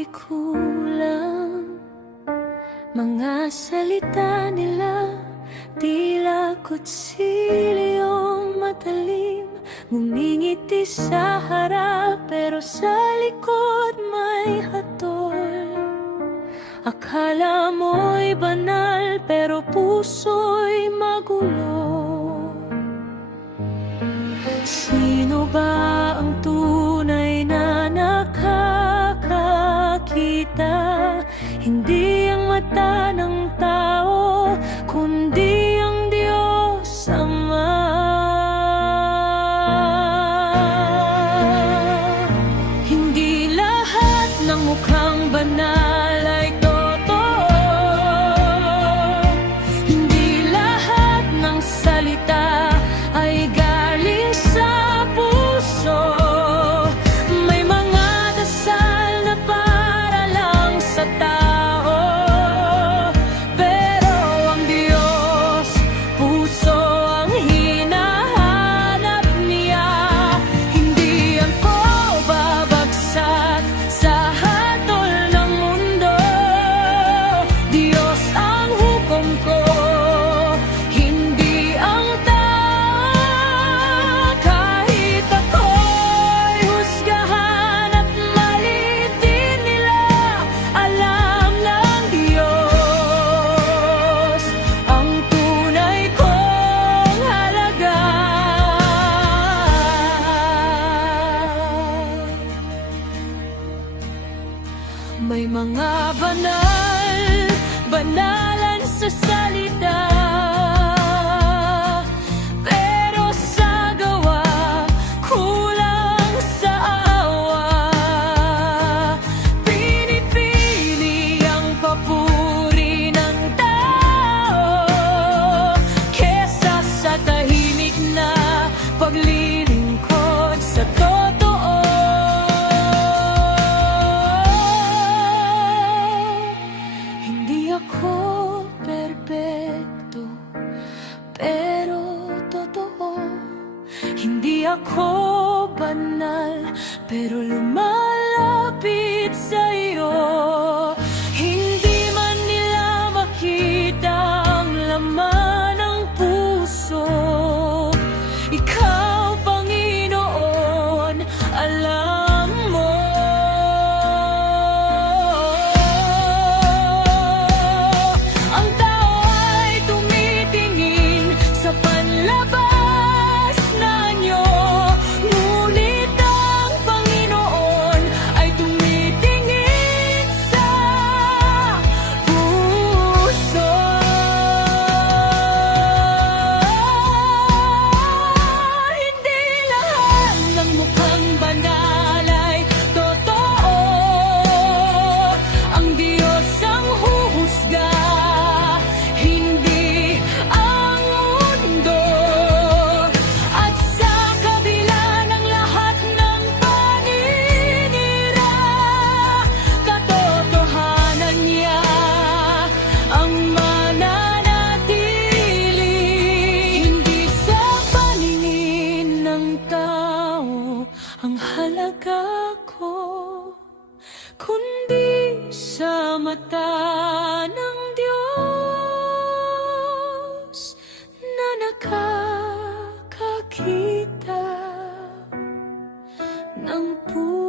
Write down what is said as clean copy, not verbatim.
ako'y kulang. Mga salita nila tila kutsilyong matalim, ngumingiti sa harap pero sa likod may hatol. Akala mo'y banal pero puso'y magulo. Sino ba ang tunay na nakakakita? Hindi ang mata ng tao, kundi ang Diyos Ama. Hindi lahat ng mukhang banal ay totoo. Hindi lahat ng salita ay galing sa puso. May mga dasal na para lang sa tao, pero ang Diyos, puso ang hinahanap niya. Hindi ako babagsak sa hatol ng mundo. Diyos ang hukom ko, hindi ang tao. Kahit ako'y husgahan at malitin nila, alam ng Diyos ang tunay kong halaga. May mga banalan sa salita, pero sa gawa kulang sa awa. Pinipili ang papuri ng tao kesa sa tahimik na paglilingkod sa totoo. Hindi ako perpekto, pero totoo. Hindi ako banal, pero lumalapit sa iyo. Hindi man nila makita ang laman ng puso. Ikaw, Panginoon, alam mo. Ang tao ay tumitingin sa panlabas na anyo, ngunit ang Panginoon ay tumitingin sa puso. Hindi lahat ng mukhang banal ay totoo. Ang Diyos ang huhusga, hindi ang mundo. At sa kabila ng lahat ng paninira, katotohanan niya ang mananatili. Hindi sa paningin ng tao ang halaga ko, kundi sa mata ng Diyos na nakakakita ng puso.